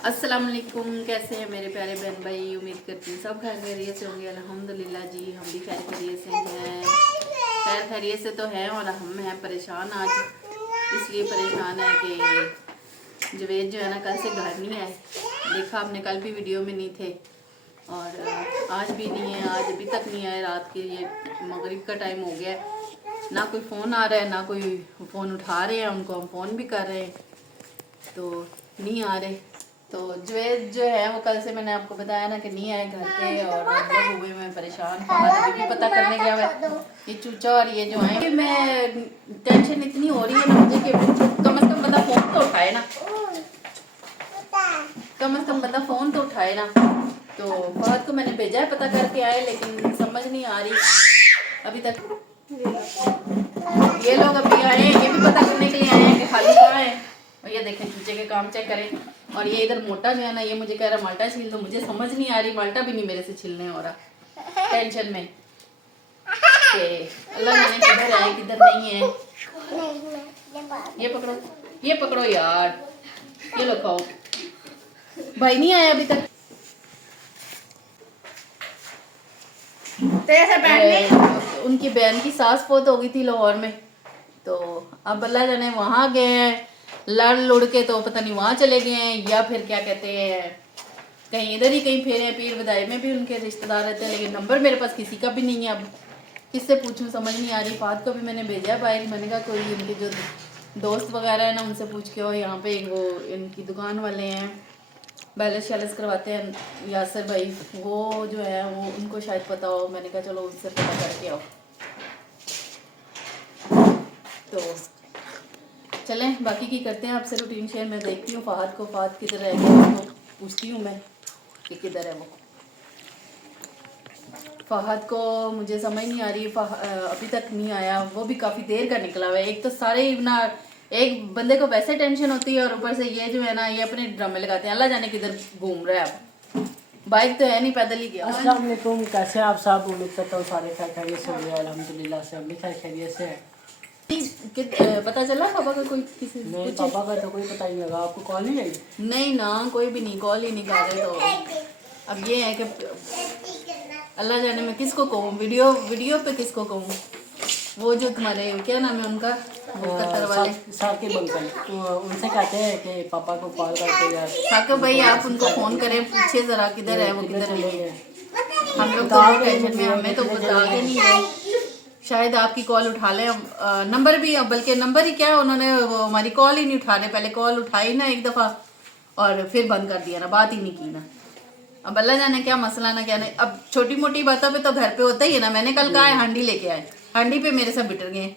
अस्सलाम वालेकुम। कैसे हैं मेरे प्यारे बहन भाई? उम्मीद करती हूँ सब खैर खैरियत से होंगे। अल्हम्दुलिल्लाह जी, हम भी खैर खैरियत से हैं। खैर खैरियत से तो हैं और हम हैं परेशान आज। इसलिए परेशान है कि जवेद जो है ना कल से घर नहीं आए। देखा आपने, कल भी वीडियो में नहीं थे और आज भी नहीं है। आज अभी तक नहीं आए। रात के ये मगरिब का टाइम हो गया है, ना कोई फ़ोन आ रहा है ना कोई फ़ोन उठा रहे हैं। उनको हम फ़ोन भी कर रहे हैं तो नहीं आ रहे। तो जवेद जो है वो कल से मैंने आपको बताया ना कि नहीं आए घर पे और हम लोग हुए मैं परेशान। अभी भी पता करने गया हुआ ये चूचा और ये जो है। मैं टेंशन इतनी हो रही है ना मुझे कि कम से कम बंदा फ़ोन तो उठाए ना, कम से कम बंदा फ़ोन तो उठाए ना। तो फहद को मैंने भेजा है पता करके आए, लेकिन समझ नहीं आ रही अभी तक। ये लोग अभी आए हैं, ये भी पता करने के लिए आए हैं कि खाली कहाँ है। और ये देखें चूचे के काम चेक करें। और ये इधर मोटा जो है ना, ये मुझे कह रहा माल्टा छील दो। मुझे समझ नहीं आ रही, माल्टा भी नहीं मेरे से छीलने हो रहा। टेंशन में कि अल्लाह जाने किधर है किधर नहीं है। ये पकड़ो, ये पकड़ो यार, ये लो खाओ। भाई नहीं आया अभी तक। उनकी बहन की सास पोत हो गई थी लाहौर में, तो अब अल्लाह जाने वहाँ गए हैं लड़ लुड़ के, तो पता नहीं वहाँ चले गए हैं या फिर क्या कहते हैं कहीं इधर ही कहीं फेरे हैं। पीर बदाई में भी उनके रिश्तेदार रहते हैं, लेकिन नंबर मेरे पास किसी का भी नहीं है। अब किससे पूछूं समझ नहीं आ रही। फात को भी मैंने भेजा है बाहर। मैंने कहा कोई इनके जो दोस्त वगैरह है ना उनसे पूछ के हो। यहाँ पे वो इनकी दुकान वाले हैं, बैलेंस शैलेंस करवाते हैं यासर भाई, वो जो है वो उनको शायद पता हो। मैंने कहा चलो उससे पता करके आओ। तो चलें बाकी की करते हैं आपसे रूटीन शेयर। मैं देखती हूँ फ़हद को, फ़हद किधर रह गया उसको पूछती हूँ मैं कि किधर है वो। फ़हद को मुझे समझ नहीं आ रही, अभी तक नहीं आया। वो भी काफ़ी देर का निकला हुआ है। एक तो सारे ना एक बंदे को वैसे टेंशन होती है और ऊपर से ये जो है ना ये अपने ड्रामे लगाते हैं। अल्लाह जाने किधर घूम रहा है। अब बाइक तो है नहीं, पैदल ही गया। अस्सलाम वालेकुम, कैसे हैं आप सब? उम्मीद करता हूँ सारे खैर खैरियत से होंगे। अल्हम्दुलिल्लाह से हम भी खैर खैरियत से हैं। पता चला पापा का कोई किसी नहीं, पापा का तो कोई पता ही नहीं लगा। आपको कॉल नहीं आई? नहीं ना, कोई भी नहीं, कॉल ही नहीं कर रहे। तो अब ये है कि अल्लाह जाने मैं किसको कहूँ, वीडियो पे किसको कहूँ। वो जो तुम्हारे क्या नाम है उनका, वो कतर वाले साकिब अंकल, तो उनसे कहते हैं कि पापा को कॉल करके यार साकिब भाई आप उनको फ़ोन करें, पूछे ज़रा किधर है वो, किधर नहीं है। हम लोग बता तो टेंशन में, हमें तो बता के नहीं गए। शायद आपकी कॉल उठा लें। नंबर भी, बल्कि नंबर ही क्या, उन्होंने वो हमारी कॉल ही नहीं उठा रहे। पहले कॉल उठाई ना एक दफ़ा और फिर बंद कर दिया ना, बात ही नहीं की ना। अब अल्लाह जाने क्या मसला ना क्या नहीं। अब छोटी मोटी बातों पे तो घर पे होता ही है ना। मैंने कल कहा है हांडी लेके आए, हांडी पे मेरे सब बिटर गए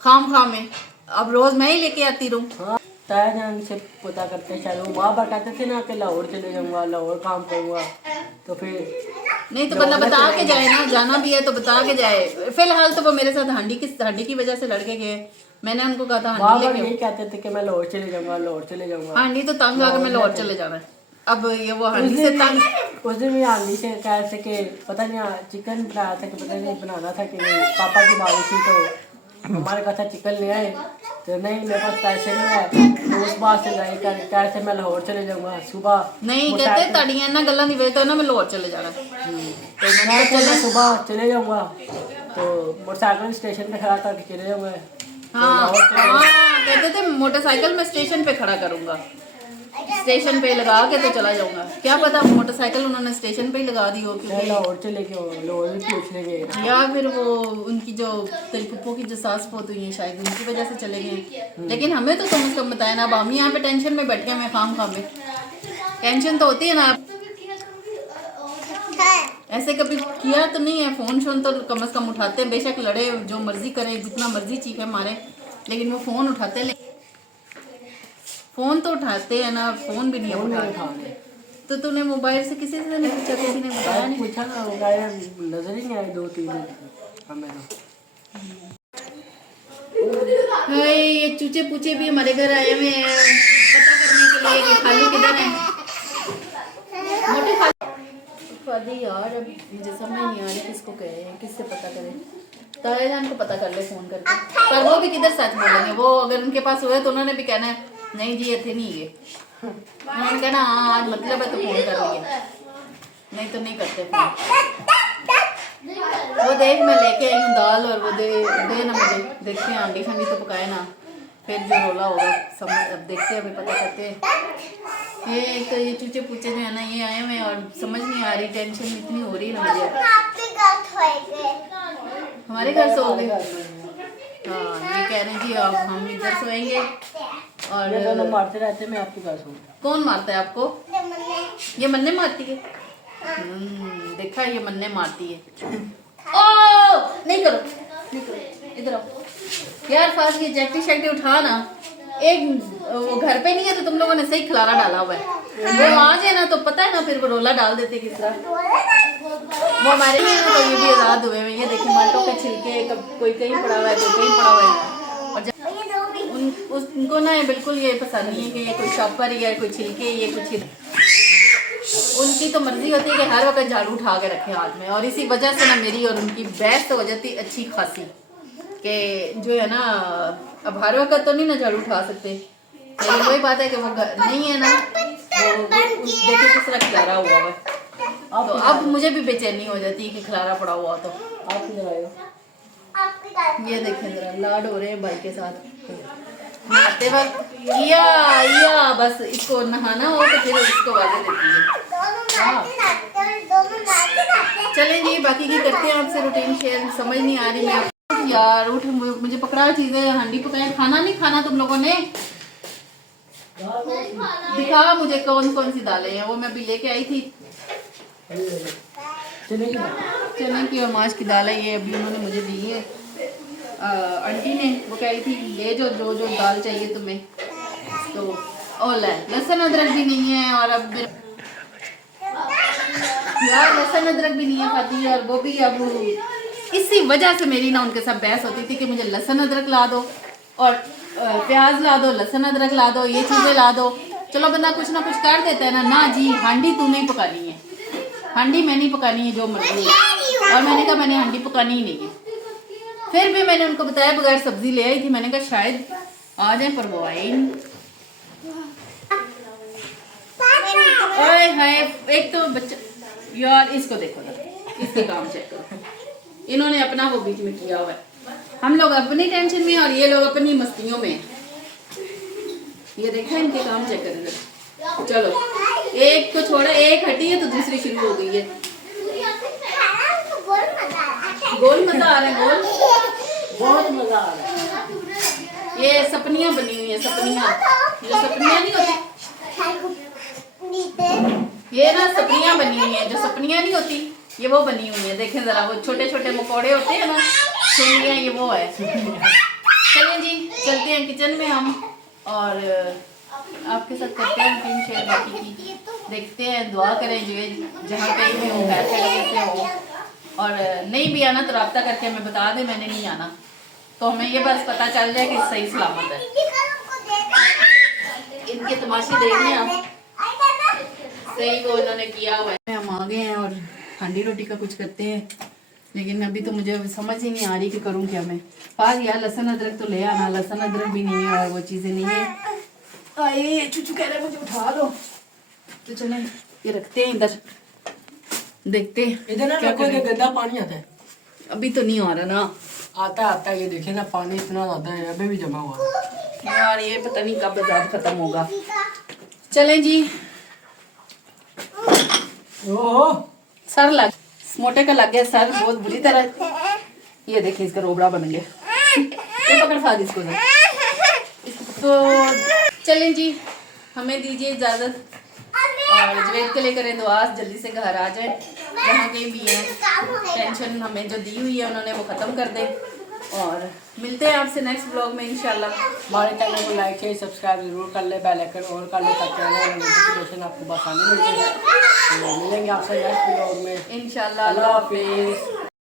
खाम खाम में। अब रोज मैं ही लेके आती रहूँ। हाँ, ताया जान से पता करते हैं। शायद वो बार बार कहते थे ना कि लाहौर चले जाऊँगा, लाहौर काम करूँगा, तो फिर नहीं तो बंदा बता के जाए ना, जाना भी है तो बता के जाए। फिलहाल तो वो मेरे साथ हांडी की वजह से लड़के गए। मैंने उनको कहा था बार हांडी बार लेके यही कहते थे कि मैं लाहौर चले जाऊँगा, लाहौर चले जाऊँगा। हांडी तो तंग आके मैं लाहौर चले जाना है। अब ये वो हांडी से तंग, उस दिन भी हांडी से कह थे कि पता नहीं चिकन बनाया था कि पता नहीं बनाना था कि नहीं। पापा की बारिश थी तो हमारे कहा था चिकन ले आए, तो नहीं मेरे पास पैसे नहीं है। तो उस बात से गए कह रहे थे मैं लाहौर चले जाऊँगा सुबह। नहीं कहते तड़ियाँ ना गल्ला की वजह तो ना मैं लाहौर चले जाना। तो मैंने कहा सुबह चले जाऊँगा, तो मोटरसाइकिल स्टेशन पे खड़ा करके चले जाऊँगा। हाँ कहते थे मोटरसाइकिल मैं स्टेशन पे खड़ा करूंगा, स्टेशन पे लगा के तो चला जाऊंगा। क्या पता मोटरसाइकिल उन्होंने स्टेशन पे ही लगा दी हो, क्योंकि लाहौर चले गए, लाहौर भी पूछने गए, या फिर वो उनकी जो तेरी पुप्पो की जो सास पोत हुई है शायद उनकी वजह से चले गए। लेकिन हमें तो कम से कम बताया ना। अब हम यहाँ पे टेंशन में बैठ गए हैं खाम खाम में। टेंशन तो होती है ना। ऐसे कभी किया तो नहीं है, फोन शोन तो कम से कम उठाते हैं। बेशक लड़े जो मर्जी करे, जितना मर्जी चीखे मारे, लेकिन वो फोन उठाते हैं। फोन तो उठाते हैं ना, फोन भी नहीं उठाते। तो तूने मोबाइल से किसी से नहीं पूछा? किसी ने बताया नहीं? पूछा ना, नजर ही नहीं आए 2-3 दिन हमें तो। ये चूचे पूचे भी हमारे घर आए हुए हैं पता करने के लिए कि खालू किधर है। मोटे खालू यार, अब मुझे समझ नहीं आ रही किसको कहे, किससे पता करें। ताया जान को पता कर ले फोन करके, पर वो भी किधर सच बोलेंगे। वो अगर उनके पास हुए तो उन्होंने भी कहना है नहीं जी इतने नहीं है मैंने कहना हाँ आज मतलब है तो फोन कर लिया नहीं तो नहीं करते फोन। वो देख मैं लेके आई हूँ दाल और वो दे ना मुझे देखते हैं आंडी शंडी तो पकाए ना फिर जो रोला होगा समझ अब देखते हैं अभी पता करते हैं। ये एक तो ये चूचे पूचे जो है ना ये आए हुए हैं और समझ नहीं आ रही टेंशन इतनी हो रही है ना मुझे। हमारे घर सोओगे? हाँ ये कह रहे हैं जी अब हम इधर सोएंगे और ये दोनों मारते रहते हैं मैं आपके घर सोऊंगा। कौन मारता है आपको? ये मन्ने मारती है। देखा ये मन्ने मारती है। ओ नहीं करो इधर आओ यार फास्ट ये जैकटी शैकटी उठा ना एक वो घर पे नहीं है तो तुम लोगों ने सही खिलारा डाला हुआ है वो आ जाए ना तो पता है ना फिर वो रोला डाल देते किस तरह वो हमारे लिए ना तो ये भी आजाद हुए हैं। ये देखिए मटों के छिलके कोई कहीं पड़ा हुआ है कोई कहीं पड़ा हुआ है और जब उनको ना बिल्कुल ये पसंद नहीं है कि ये कोई शॉपर या कोई छिलके ये कुछ उनकी तो मर्जी होती है कि हर वक्त झाड़ू उठा के रखे हाथ में और इसी वजह से ना मेरी और उनकी बहस तो हो जाती अच्छी खासी कि जो है ना अब हर वक्त तो नहीं ना झाड़ू उठा सकते लेकिन वही बात है कि वो नहीं है ना वो देखिए किस तरह खिलारा हुआ है तो अब मुझे भी बेचैनी हो जाती है कि खिलारा पड़ा हुआ तो आप किधर आए हो? ये देखें जरा लाड हो रहे हैं भाई के साथ नहाते वक्त या बस इसको नहाना हो तो फिर इसको वाले देती है। चलें जी बाकी की करते हैं आपसे रूटीन शेयर समझ नहीं आ रही मैं यार उठ मुझे पकड़ा चीजें हांडी पकाए खाना नहीं खाना तुम लोगों ने दिखा मुझे कौन कौन सी दालें हैं वो मैं अभी लेके आई थी चने की और माश की दाल है ये अभी उन्होंने मुझे दी है आंटी ने वो कह रही थी ले जो जो जो दाल चाहिए तुम्हें तो ओला लहसुन अदरक भी नहीं है और अब यार लहसुन अदरक भी नहीं है खाती और वो भी अब इसी वजह से मेरी ना उनके साथ बहस होती थी कि मुझे लहसुन अदरक ला दो और प्याज ला दो लहसुन अदरक ला दो ये चीज़ें ला दो चलो बंदा कुछ ना कुछ कर देता है ना जी हांडी तू नहीं पकानी है हांडी मैं नहीं पकानी है जो मर्जी है और मैंने कहा मैंने हांडी पकानी ही नहीं है फिर भी मैंने उनको बताया बगैर सब्जी ले आई थी मैंने कहा शायद आ जाए पर वो आए नहीं। हाय एक तो बच्चा यार इसको देखो ना इसके काम चेक करो इन्होंने अपना वो बीच में किया हुआ है हम लोग अपनी टेंशन में और ये लोग अपनी मस्तियों में ये देखा इनके काम चेक करें चलो एक को छोड़ा एक हटी है तो दूसरी शुरू हो गई है गोल मजा आ रहा है गोल बहुत मजा आ रहा है। ये सपनियां बनी हुई है सपनियां जो सपनियां नहीं होती ये ना सपनियां बनी हुई है जो सपनियां नहीं होती ये वो बनी हुई है देखें जरा वो छोटे छोटे मकोड़े होते हैं ना सुनिए ये वो है। चलें जी चलते हैं किचन में हम और आपके साथ करते हैं रूटीन शेयर बाकी की देखते हैं दुआ करें जो जहाँ कहीं भी हो घर से हो और नहीं भी आना तो रब्ता करके हमें बता दें मैंने नहीं आना तो हमें ये बस पता चल जाए कि सही सलामत है। इनके तमाशे देखने आप सही वो इन्होंने किया हुआ है हम आ गए हैं और हांडी रोटी का कुछ करते हैं लेकिन अभी तो मुझे समझ ही नहीं आ रही कि करूँ क्या मैं पास यार लहसुन अदरक तो ले आना लहसुन अदरक भी नहीं है और वो चीज़ें नहीं है आए चूचू कह रहे मुझे उठा दो तो चलें ये रखते हैं इधर देखते इधर ना क्या करें। गंदा पानी आता है अभी तो नहीं आ रहा ना आता ये देखिए ना पानी इतना आता है अभी भी जमा हुआ है यार ये पता नहीं कब बजाज खत्म होगा। चलें जी ओहो सर लग मोटे का लग गया सर बहुत बुरी तरह ये देखिए इसका रोबड़ा बन गया ये पकड़ खा दी इसको तो चलें जी हमें दीजिए इजाज़त और जवेद के लिए करें दुआ जल्दी से घर आ जाए जहाँ कहीं भी है टेंशन हमें जो दी हुई है उन्होंने वो ख़त्म कर दे और मिलते हैं आपसे नेक्स्ट ब्लॉग में इंशाल्लाह। हमारे चैनल को लाइक शेयर सब्सक्राइब जरूर कर ले बेल आइकन ऑन कर ले ताकि आने वाली नोटिफिकेशन आपको आसानी मिल जाए। तो मिलेंगे आपसे नेक्स्ट ब्लॉग में इंशाल्लाह। अल्लाह हाफिज़।